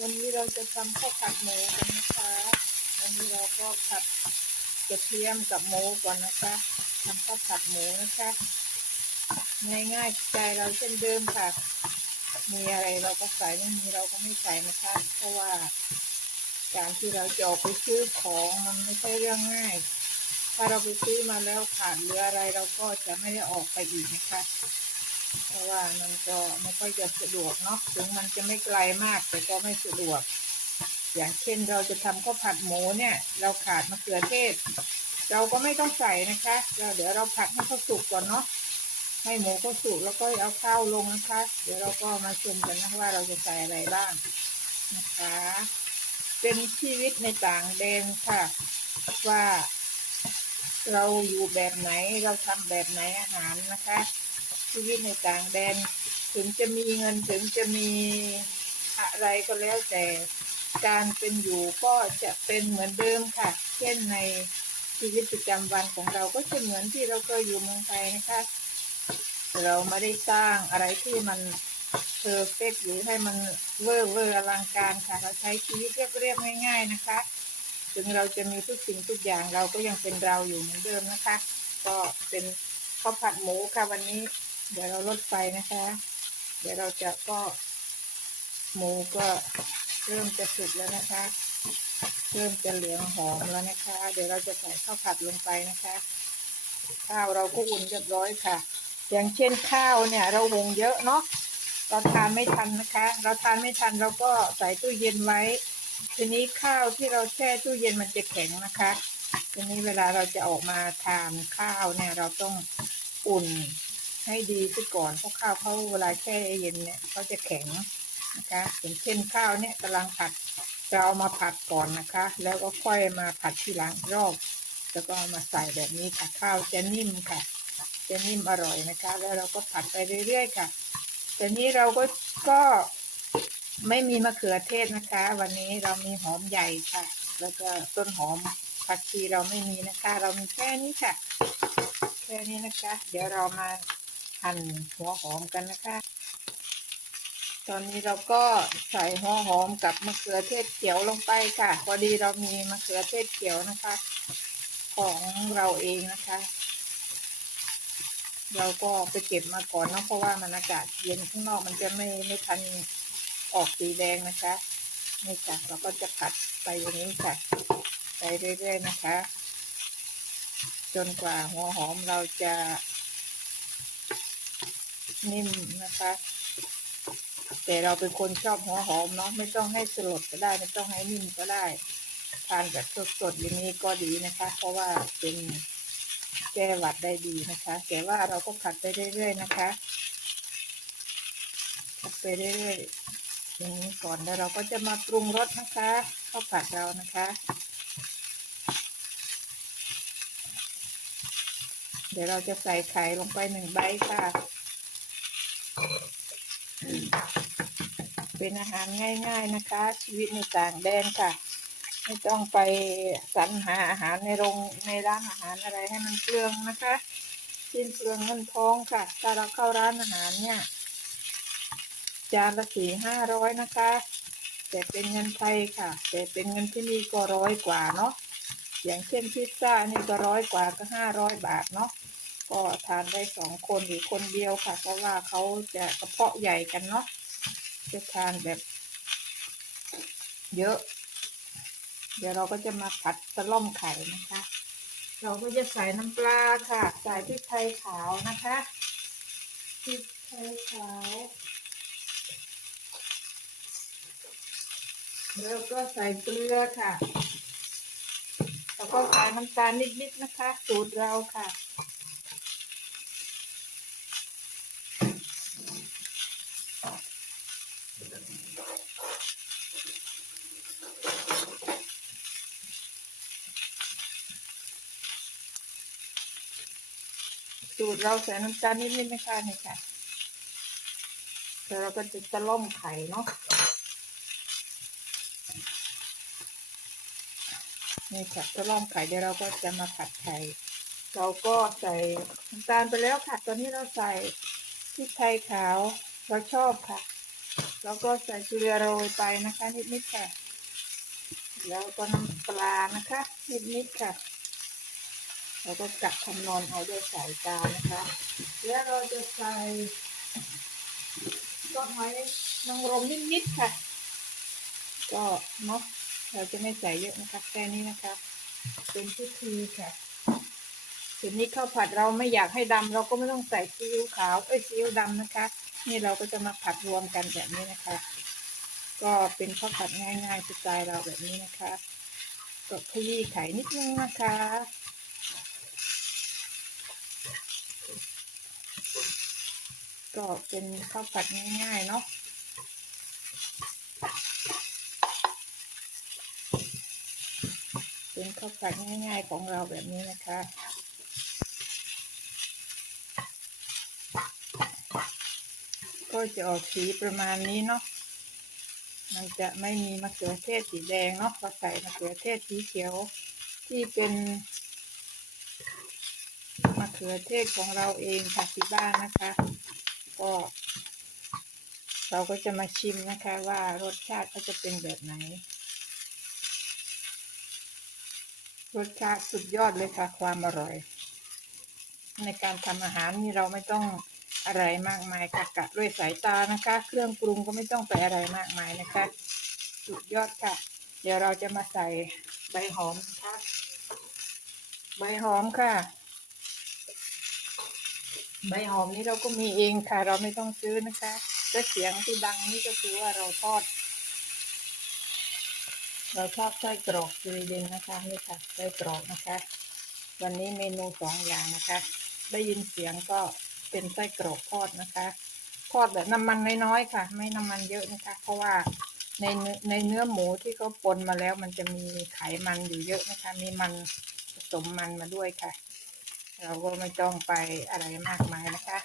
วันนี้เราจะทำข้าวผัดหมูกันนะคะวันนี้เราก็ผัดกระเทียมกับหมูก่อนนะคะทำข้าวผัดหมูนะคะ ง่ายๆใจเราเช่นเดิมค่ะ มีอะไรเราก็ใส่ไม่มีเราก็ไม่ใส่นะคะ เพราะว่า การที่เราจะออกไปซื้อของมันไม่ใช่เรื่องง่าย ถ้าเราไปซื้อมาแล้วขาดเหลืออะไรเราก็จะไม่ได้ออกไปอีกนะคะ เพราะว่ามันก็ไม่ค่อยจะสะดวกเนาะถึงมันจะไม่ไกลมากแต่ก็ไม่สะดวก อย่างเช่นเราจะทำข้าวผัดหมูเนี่ย เราขาดมะเขือเทศ เราก็ไม่ต้องใส่นะคะเราเดี๋ยวเราผัดให้เขาสุกก่อนเนาะให้หมูเขาสุกแล้วก็เอาข้าวลงนะคะ เดี๋ยวเราก็มาชมกันนะว่าเราจะใส่อะไรบ้างนะคะ เป็นชีวิตในต่างแดนค่ะ ว่า เราอยู่แบบไหนเราทำแบบไหนอาหารนะคะ ชีวิตในต่างแดน ถึงจะมีเงินถึงจะมีอะไรก็แล้วแต่การเป็นอยู่ก็จะเป็นเหมือนเดิมค่ะ เช่นในชีวิตประจำวันของเราก็จะเหมือนที่เราเคยอยู่เมืองไทยนะคะ เราไม่ได้สร้างอะไรที่มันเพอร์เฟกหรือให้มันเวอร์เวอร์อลังการค่ะ เราใช้ชีวิตเรียบๆง่าย ๆนะคะ ถึงเราจะมีทุกสิ่งทุกอย่างเราก็ยังเป็นเราอยู่เหมือนเดิมนะคะ ก็เป็นข้าวผัดหมูค่ะวันนี้ เดี๋ยวเราลดไฟนะคะ เดี๋ยวเราจะก็ หมูก็เริ่มจะสุกแล้วนะคะ เริ่มจะเหลืองหอมแล้วนะคะ เดี๋ยวเราจะใส่ข้าวผัดลงไปนะคะ ข้าวเราก็อุ่นเรียบร้อยค่ะ อย่างเช่นข้าวเนี่ย เราหุงเยอะเนาะเราทานไม่ทันนะคะ เราทานไม่ทันเราก็ใส่ตู้เย็นไว้ ทีนี้ข้าวที่เราแช่ตู้เย็นมันจะแข็งนะคะ ทีนี้เวลาเราจะออกมาทานข้าวเนี่ย เราต้องอุ่น ให้ดีซะก่อนเพราะข้าวเขาเวลาแช่เย็นเนี่ยเขาจะแข็งนะคะอย่างเช่นข้าวเนี่ยกำลังผัดเราเอามาผัดก่อนนะคะ แล้วก็ค่อยมาผัดทีหลังรอบแล้วก็เอามาใส่แบบนี้ค่ะข้าวจะนิ่มค่ะ จะนิ่มอร่อยนะคะ แล้วเราก็ผัดไปเรื่อยๆค่ะแต่นี้เราก็ก็ไม่มีมะเขือเทศนะคะ วันนี้เรามีหอมใหญ่ค่ะ แล้วก็ต้นหอมผักชีเราไม่มีนะคะ เรามีแค่นี้ค่ะ แค่นี้นะคะ เดี๋ยวเรามา หั่นหัวหอมกันนะคะ ตอนนี้เราก็ใส่หัวหอมกับมะเขือเทศเขียวลงไปค่ะ พอดีเรามีมะเขือเทศเขียวนะคะ ของเราเองนะคะ เราก็ไปเก็บมาก่อนเนาะเพราะว่ามันอากาศเย็นข้างนอกมันจะไม่ไม่ทันออกสีแดงนะคะนี่ค่ะเราก็จะผัดไปอย่างนี้ค่ะ ไปเรื่อยๆนะคะ จนกว่าหัวหอมเราจะ นิ่มนะคะ แต่เราเป็นคนชอบหัวหอมเนาะไม่ต้องให้สลดก็ได้ ไม่ต้องให้นิ่มก็ได้ทานแบบสดๆอย่างนี้ก็ดีนะคะ เพราะว่าเป็นแก้หวัดได้ดีนะคะแต่ว่าเราก็ผัดไปเรื่อยๆนะคะผัดไปเรื่อยๆอย่างนี้ก่อนแล้วเราก็จะมาปรุงรสนะคะข้าวผัดเรานะคะเดี๋ยวเราจะใส่ไข่ลงไปหนึ่งใบค่ะ เป็นอาหารง่าย ๆนะคะ ชีวิตในต่างแดนค่ะ ไม่ต้องไปสรรหาอาหารในโรงในร้านอาหารอะไรให้มันเปลืองนะคะสิ้นเปลืองเงินทองค่ะ ถ้าเราเข้าร้านอาหารเนี่ย จานละสี่ห้าร้อยนะคะ แต่เป็นเงินไทยค่ะ แต่เป็นเงินที่นี่ก็ร้อยกว่าเนาะ อย่างเช่นพิซซ่านี่ก็ร้อยกว่าก็ห้าร้อยบาทเนาะ ก็ทานได้สองคนหรือคนเดียวค่ะ เพราะว่าเขาจะกระเพาะใหญ่กันเนาะ จะทานแบบ เยอะ เดี๋ยวเราก็จะมาผัดสะล่อมไข่นะคะ เราก็จะใส่น้ำปลาค่ะ ใส่พริกไทยขาวนะคะพริกไทยขาวแล้วก็ใส่เกลือค่ะ แล้วก็ใส่น้ำตาลนิดๆนะคะ สูตรเราค่ะ สูตรเราใส่น้ำตาลนิดๆนะคะนี่ค่ะแล้วเราก็จะตะล่อมไข่เนาะนี่ค่ะตะล่อมไข่เดี๋ยวเราก็จะมาผัดไข่เราก็ใส่น้ำตาลไปแล้วค่ะ ตอนนี้เราใส่พริกไทยขาวเราชอบค่ะ แล้วก็ใส่เกลือโรยไปนะคะนิดๆค่ะ แล้วก็น้ำปลานะคะนิดๆค่ะ แล้วก็กะคำนวณเอาด้วยสายตานะคะ แล้วเราจะใส่ก็หอยนางรมนิดๆค่ะ ก็เนาะเราจะไม่ใส่เยอะนะคะแค่นี้นะคะ เป็นพิธีค่ะทีนี้ข้าวผัดเราไม่อยากให้ดำเราก็ไม่ต้องใส่ซีอิ๊วขาวเอ้ยซีอิ๊วดำนะคะ นี่เราก็จะมาผัดรวมกันแบบนี้นะคะ ก็เป็นข้าวผัดง่ายๆสไตล์เราแบบนี้นะคะก็ขยี้ไข่นิดนึงนะคะ ก็เป็นข้าวผัดง่ายๆเนาะเป็นข้าวผัดง่ายๆของเราแบบนี้นะคะก็จะออกสีประมาณนี้เนาะ มันจะไม่มีมะเขือเทศสีแดงเนาะเราใส่มะเขือเทศสีเขียวที่เป็นมะเขือเทศของเราเองค่ะที่บ้านนะคะ ก็ เราก็จะมาชิมนะคะว่ารสชาติเขาจะเป็นแบบไหน รสชาติสุดยอดเลยค่ะ ความอร่อย ในการทำอาหารนี่เราไม่ต้องอะไรมากมายค่ะกะด้วยสายตานะคะ เครื่องปรุงก็ไม่ต้องไปอะไรมากมายนะคะ สุดยอดค่ะ เดี๋ยวเราจะมาใส่ใบหอมนะคะใบหอมค่ะ ใบหอมนี่เราก็มีเองค่ะ เราไม่ต้องซื้อนะคะแต่เสียงที่ดังนี่ก็คือว่าเราทอด เราชอบไส้กรอกสวีเดนนะคะนี่ค่ะไส้กรอกนะคะ วันนี้เมนูสองอย่างนะคะ ได้ยินเสียงก็เป็นไส้กรอกทอดนะคะทอดแบบน้ำมันน้อยๆค่ะ ไม่น้ำมันเยอะนะคะ เพราะว่าในในเนื้อหมูที่เขาปนมาแล้วมันจะมีไขมันอยู่เยอะนะคะ มีมันผสมมันมาด้วยค่ะ เราก็ไม่ต้องไปอะไรมากมายนะคะ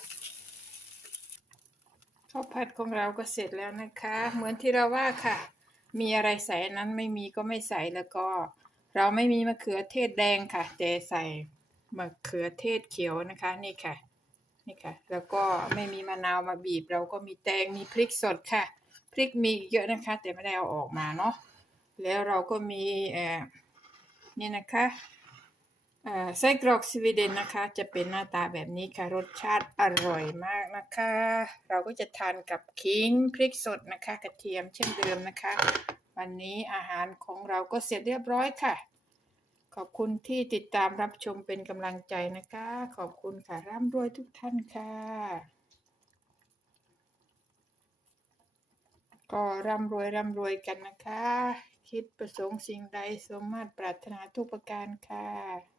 ข้าวผัดของเราก็เสร็จแล้วนะคะ เหมือนที่เราว่าค่ะ มีอะไรใส่นั้นไม่มีก็ไม่ใส่แล้วก็ เราไม่มีมะเขือเทศแดงค่ะแต่ใส่มะเขือเทศเขียวนะคะนี่ค่ะนี่ค่ะ แล้วก็ไม่มีมะนาวมาบีบ เราก็มีแตงมีพริกสดค่ะ พริกมีเยอะนะคะ แต่ไม่ได้เอาออกมาเนาะแล้วเราก็มีเอ่อนี่นะคะ ไส้กรอกสวีเดนนะคะ จะเป็นหน้าตาแบบนี้ค่ะ รสชาติอร่อยมากนะคะ เราก็จะทานกับขิงพริกสดนะคะ กระเทียมเช่นเดิมนะคะ วันนี้อาหารของเราก็เสร็จเรียบร้อยค่ะ ขอบคุณที่ติดตามรับชมเป็นกำลังใจนะคะ ขอบคุณค่ะร่ำรวยทุกท่านค่ะ ก็ร่ำรวยร่ำรวยกันนะคะ คิดประสงค์สิ่งใดสมมาตรปรารถนาทุกประการค่ะ